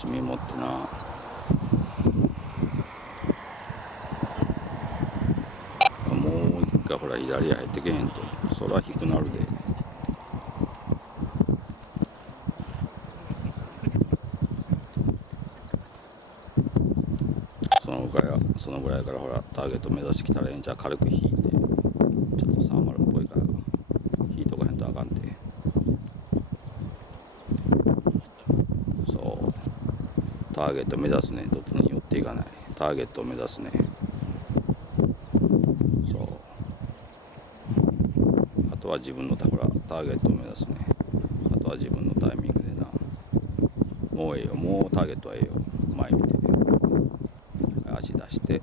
ち見持ってな。もう一回ほら左へ入ってけへんと空低くなるで。そのぐらいからほらターゲット目指してきたらええんちゃう。軽く引いてちょっと30っぽいから引いとかへんとあかんて。そうターゲット目指すね。どっちに寄っていかない。ターゲットを目指すね。そうあとは自分のほらターゲットを目指すね。あとは自分のタイミングでな。もうええよ。もうターゲットはええよ。前見て足出して